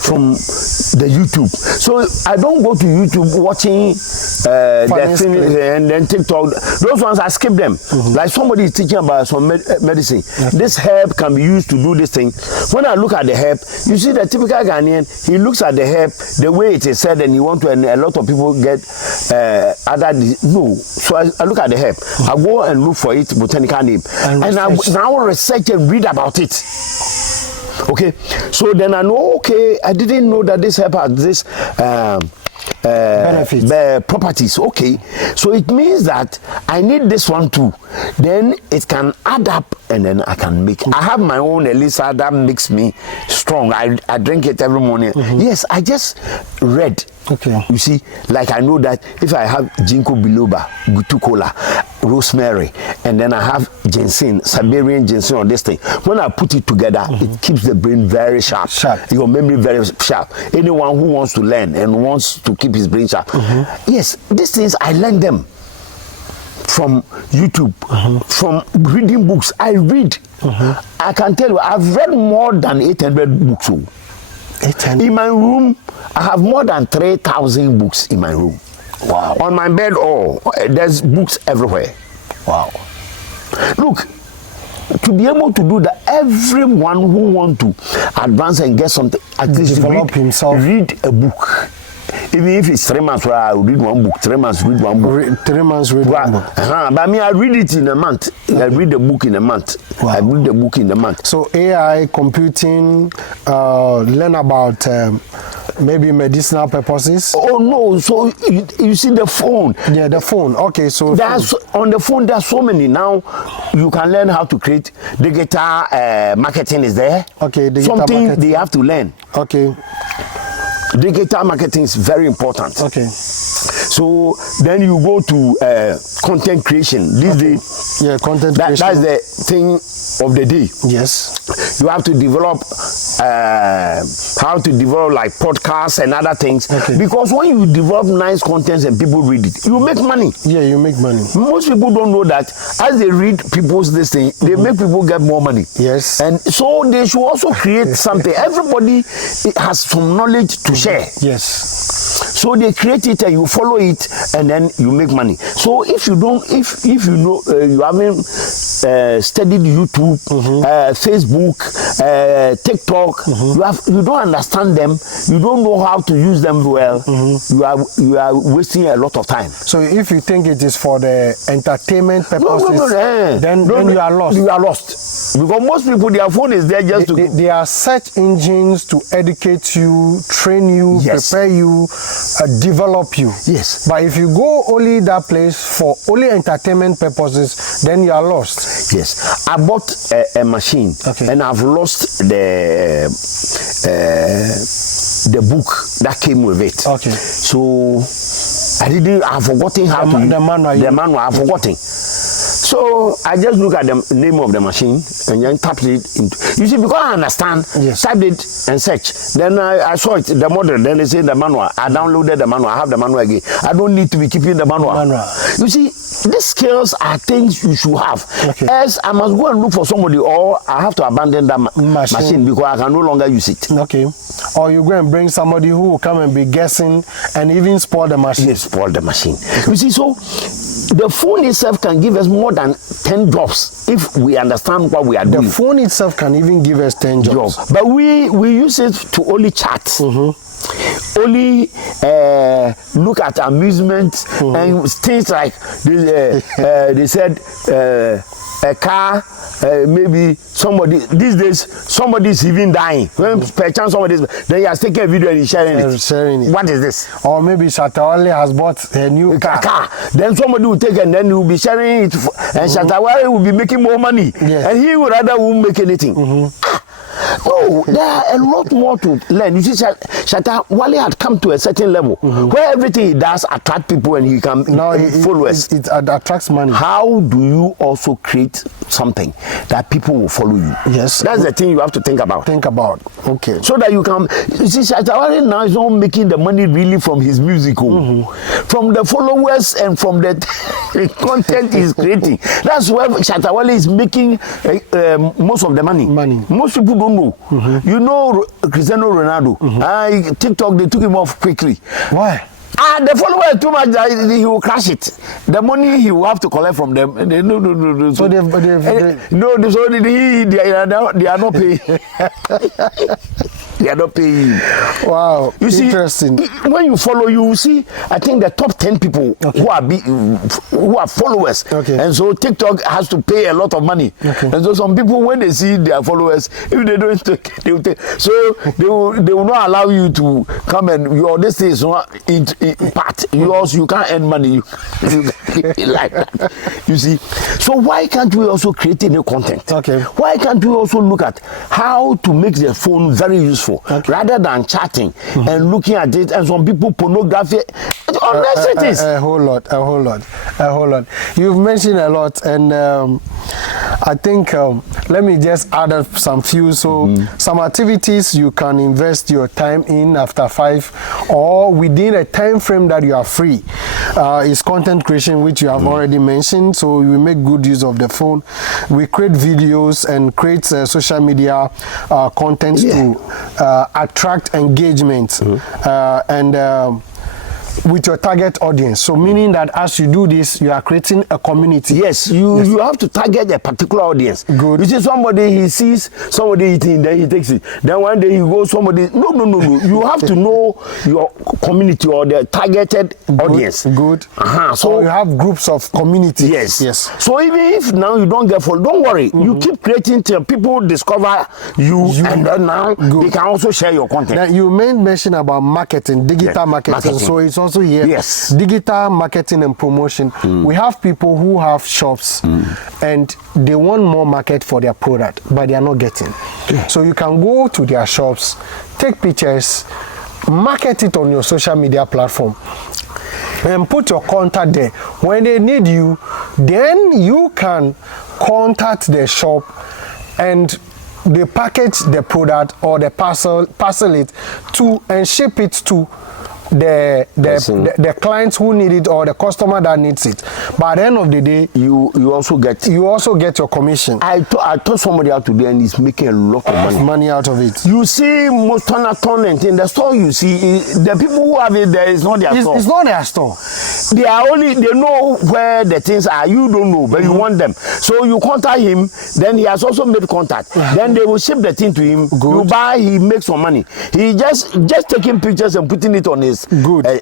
from the YouTube. So I don't go to YouTube watching the thing and then TikTok. Those ones I skip them. Like somebody is teaching about some medicine. This herb can be used to do this thing. When I look at the herb, you see the typical Ghanaian, he looks at the herb the way it is said, and he want to. And a lot of people get other no. So I look at the herb. I go and look for it botanical name, and I now research and read about it. Okay, so then I know. Okay, I didn't know that this herb has this. Properties. Okay, so it means that I need this one too. Then it can add up, and then I can make. I have my own Elisa that makes me strong. I drink it every morning. Yes, I just read. Okay. You see, like I know that if I have ginkgo biloba, gutukola, rosemary, and then I have ginseng, Siberian ginseng on this thing. When I put it together, it keeps the brain very sharp. Your memory very sharp. Anyone who wants to learn and wants to keep his brain sharp. Yes, these things I learn them from YouTube, from reading books. I read. I can tell you, I've read more than 800 books. In my room, I have more than 3,000 books in my room. Wow. On my bed, there's books everywhere. Wow. Look, to be able to do that, everyone who want to advance and get something, at least develop himself, read a book. Even if it's 3 months, I read one book. 3 months, read one book. 3 months, read one book. But I mean, I read it in a month. Okay. I read the book in a month. Wow. I read the book in a month. So AI, computing, learn about maybe medicinal purposes. Oh no! So you see the phone. Yeah, the phone. Okay, so on the phone there's so many now. You can learn how to create digital marketing is there. Okay, something marketing. They have to learn. Okay. Digital marketing is very important. Okay. So then you go to content creation. These days, yeah, content creation. That's the thing of the day. Yes. You have to develop how to develop like podcasts and other things. Okay. Because when you develop nice contents and people read it, you make money. Yeah, you make money. Most people don't know that as they read people's this thing, they make people get more money. Yes. And so they should also create something. Everybody has some knowledge to share. Yes. So they create it and you follow it and then you make money. So if you don't, if you know you haven't studied YouTube, Facebook, TikTok, you don't understand them, you don't know how to use them well, you are wasting a lot of time. So if you think it is for the entertainment purposes, then you are lost. You are lost. Because most people, their phone is there just to... They are search engines to educate you, train you, prepare you, develop you. Yes. But if you go only that place for only entertainment purposes, then you are lost. Yes. I bought a machine and I've lost the book that came with it. Okay. So I've forgotten how to... The manual. I've forgotten. So I just look at the name of the machine and then tap it into. You see, because I understand, typed it and search. Then I saw it, the model. Then they say the manual. I downloaded the manual. I have the manual again. I don't need to be keeping the manual. You see, these skills are things you should have. Okay. Else, I must go and look for somebody, or I have to abandon that machine because I can no longer use it. Okay. Or you go and bring somebody who will come and be guessing and even spoil the machine. Yes, spoil the machine. You see, so the phone itself can give us more than 10 jobs if we understand what we are doing. The phone itself can even give us 10 jobs. But we use it to only chat. Only look at amusement and things like they said a car, maybe somebody these days somebody is even dying. When perchance somebody then he has taken a video and he's sharing it. What is this? Or maybe Shatawale has bought a new car. Then somebody will take it and then he will be sharing it and Shatawale will be making more money. And he would rather won't make anything. No, there are a lot more to learn. You see, Shatawale had come to a certain level where everything he does attract people and he can followers. It attracts money. How do you also create something that people will follow you? Yes. That's the thing you have to think about. Okay. So that you can... You see, Shatawale now is not making the money really from his music. From the followers and from the content he's creating. That's where Shatawale is making most of the money. Most people don't know. You know Cristiano Ronaldo. TikTok, they took him off quickly. Why? The followers too much, he will crash it. The money he will have to collect from them. No. So they are not paying. They are not paying. Wow, you see, interesting. When you follow, you will see, I think the top 10 people who are followers. And so TikTok has to pay a lot of money. And so some people, when they see their followers, if they don't take, they will take. So they will not allow you to come and your this is not in part. You can't earn money. You like that. You see. So why can't we also create a new content? Why can't we also look at how to make the phone very useful rather than chatting and looking at it, and some people pornography unnecessities. A whole lot. You've mentioned a lot, and I think let me just add up some few. So some activities you can invest your time in after 5 or within a time frame that you are free is content creation, which you have already mentioned. So we make good use of the phone. We create videos and create social media content to attract engagement and with your target audience. So meaning that as you do this, you are creating a community. Yes, you have to target a particular audience. Good. You see somebody, he sees somebody eating, then he takes it. Then one day he goes somebody. No. You have to know your community or the targeted audience. Good. So you have groups of community. Yes. So even if now you don't get full, don't worry. You keep creating till people discover you. And then now they can also share your content. Now you mention about marketing, digital marketing. So it's also here. Yes. Digital marketing and promotion. We have people who have shops and they want more market for their product, but they are not getting. So you can go to their shops, take pictures, market it on your social media platform, and put your contact there. When they need you, then you can contact the shop and they package the product or the parcel it to and ship it to the clients who need it or the customer that needs it. But at the end of the day, you also get your commission. I taught somebody out today and he's making a lot of money out of it. You see most ton and in the store, you see the people who have it there is not their store. It's not their store. They know where the things are. You don't know, but you want them. So you contact him, then he has also made contact. Then they will ship the thing to him. Good. You buy, he makes some money. He just taking pictures and putting it on his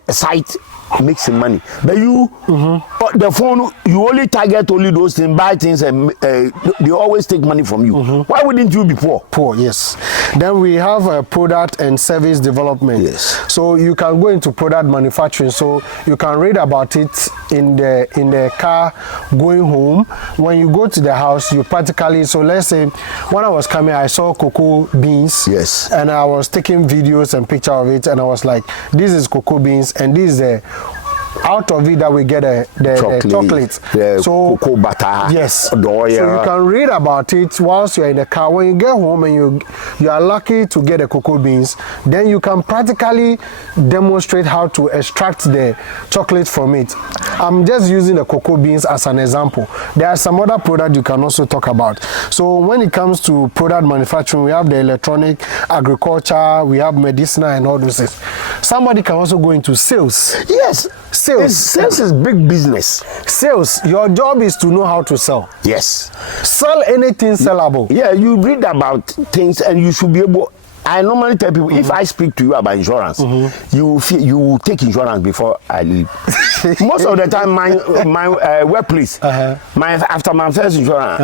site, makes some money. But you, the phone, you only target only those things, buy things, and they always take money from you. Why wouldn't you be poor? Poor, yes. Then we have product and service development. Yes. So you can go into product manufacturing. So you can read about it in the car going home. When you go to the house, you practically. So let's say when I was coming, I saw cocoa beans. Yes. And I was taking videos and picture of it, and I was like, this is cocoa beans, and this is the out of it that we get the chocolate, the cocoa butter, yes, the oil. So you can read about it whilst you're in the car. When you get home and you are lucky to get the cocoa beans, then you can practically demonstrate how to extract the chocolate from it. I'm just using the cocoa beans as an example. There are some other products you can also talk about. So when it comes to product manufacturing, we have the electronic, agriculture, we have medicinal and all those things. Somebody can also go into sales. Yes. Sales is big business. Sales, your job is to know how to sell. Yes. Sell anything sellable. Yeah, you read about things and you should be able. I normally tell people, if I speak to you about insurance, you take insurance before I leave. Most of the time, my workplace, after my first insurance,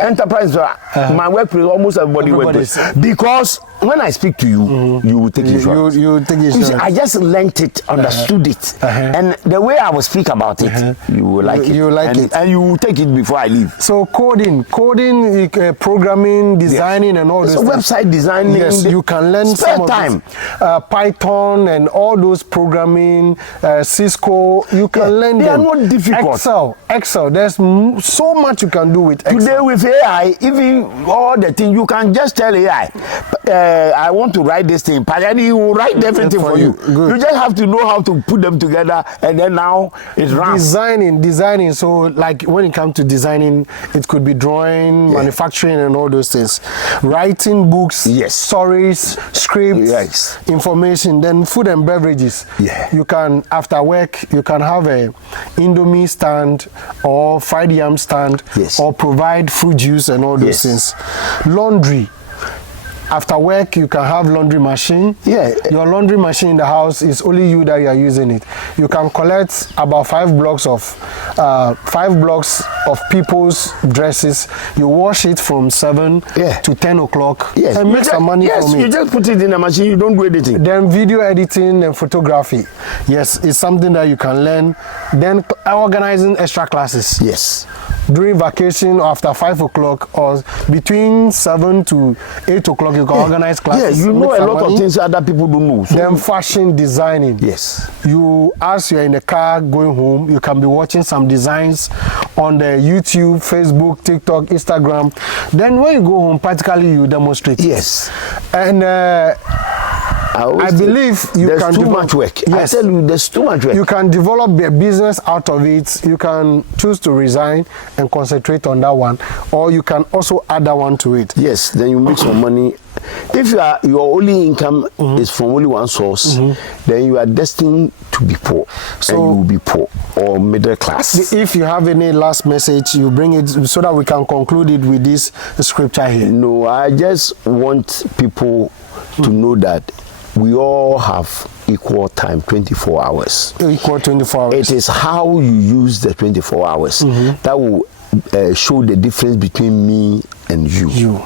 enterprise insurance, my workplace, almost everybody workplace. Because when I speak to you, you will take insurance. You take insurance. You see, I just learnt it, understood it, and the way I will speak about it, you will like it. You like it, and you will take it before I leave. So coding, programming, designing, and all this. Website designing. Yes. You can learn some time. Of Python and all those programming, Cisco. You can learn they them. They are not difficult. Excel. There's so much you can do with Excel. Today with AI, even all the things, you can just tell AI, I want to write this thing, and he will write everything for you. You just have to know how to put them together, and then now it runs. Designing. So like when it comes to designing, it could be drawing, manufacturing, and all those things. Writing books. Yes. Stories, scripts, information. Then food and beverages. You can, after work, you can have a Indomie stand or fried yam stand, or provide fruit juice and all those things. Laundry. After work, you can have laundry machine. Your laundry machine in the house is only you that you are using it. You can collect about 5 blocks of people's dresses. You wash it from 7 to 10 o'clock and make some money from it. You just put it in a machine. You don't do anything. Then video editing and photography. Yes, it's something that you can learn. Then organizing extra classes. During vacation after 5 o'clock or between 7 to 8 o'clock, you can organize classes. You know a lot of things other people don't know. So then fashion designing. You, as you're in the car going home, you can be watching some designs on the YouTube, Facebook, TikTok, Instagram. Then when you go home, practically you demonstrate. Yes. And I believe there's too much work. Yes. I tell you, there's too much work. You can develop a business out of it. You can choose to resign and concentrate on that one, or you can also add that one to it. Yes, then you make some money. If your only income is from only one source, then you are destined to be poor. So and you will be poor or middle class. If you have any last message, you bring it so that we can conclude it with this scripture here. No, I just want people to know that we all have equal time, 24 hours. Equal 24 hours. It is how you use the 24 hours that will show the difference between me and you.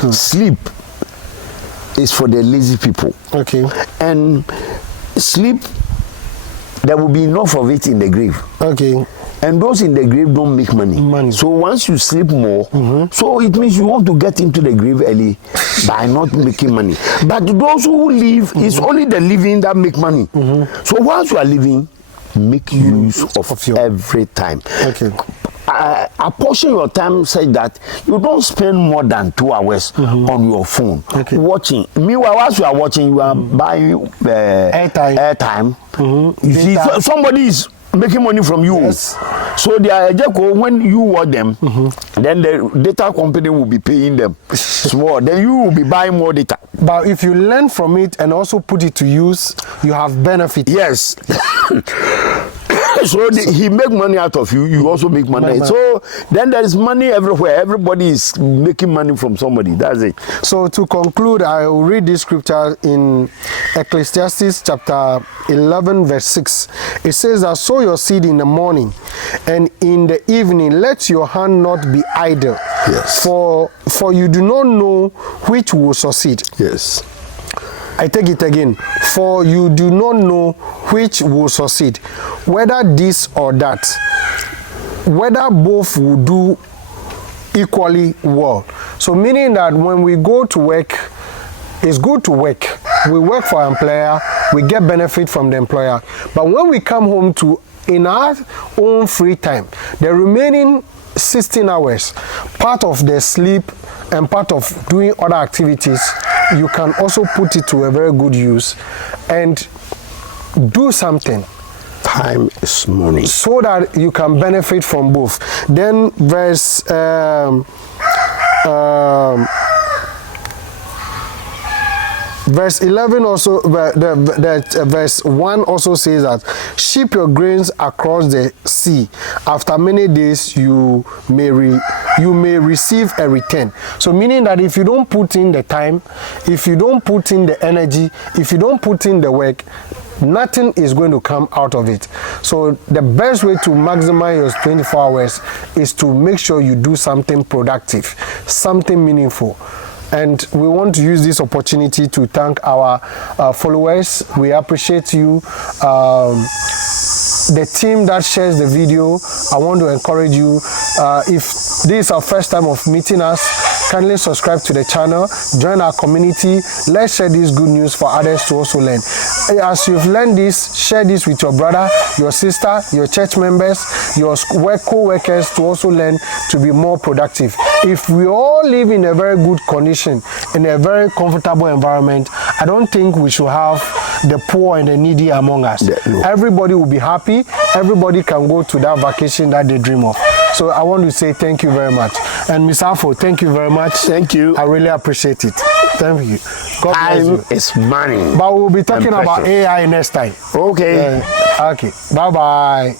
Good. Sleep is for the lazy people. Okay. And sleep, there will be enough of it in the grave. Okay. And those in the grave don't make money. So once you sleep more, so it means you want to get into the grave early by not making money. But those who live, it's only the living that make money. So once you are living, make use of your every time. Okay. Apportion your time such that you don't spend more than 2 hours on your phone watching. Meanwhile, whilst you are watching, you are buying airtime. You see, somebody is making money from you. Yes. So they are when you watch them, then the data company will be paying them small. Then you will be buying more data. But if you learn from it and also put it to use, you have benefit. Yes. So he make money out of you, you also make money. So then there is money everywhere. Everybody is making money from somebody. That's it. So to conclude, I will read this scripture in Ecclesiastes chapter 11 verse 6. It says that sow your seed in the morning, and in the evening let your hand not be idle. Yes. For you do not know which will succeed. Yes. I take it again. For you do not know which will succeed, whether this or that, whether both will do equally well. So meaning that when we go to work, it's good to work. We work for our employer, we get benefit from the employer. But when we come home in our own free time, the remaining 16 hours, part of the sleep and part of doing other activities, you can also put it to a very good use and do something. Time is money. So that you can benefit from both. Then verse verse 11 also, verse 1 also says that ship your grains across the sea. After many days you may receive a return. So meaning that if you don't put in the time, if you don't put in the energy, if you don't put in the work, nothing is going to come out of it. So the best way to maximize your 24 hours is to make sure you do something productive, something meaningful. And we want to use this opportunity to thank our followers. We appreciate you. The team that shares the video, I want to encourage you, if this is our first time of meeting us, kindly subscribe to the channel, join our community. Let's share this good news for others to also learn. As you've learned this, share this with your brother, your sister, your church members, your co-workers to also learn to be more productive. If we all live in a very good condition, in a very comfortable environment, I don't think we should have the poor and the needy among us. No. Everybody will be happy. Everybody can go to that vacation that they dream of. So I want to say thank you very much. And Ms. Afo, thank you very much. Thank you. I really appreciate it. Thank you. God bless you. Time is money. But we'll be talking about AI next time. Okay. Okay. Bye-bye.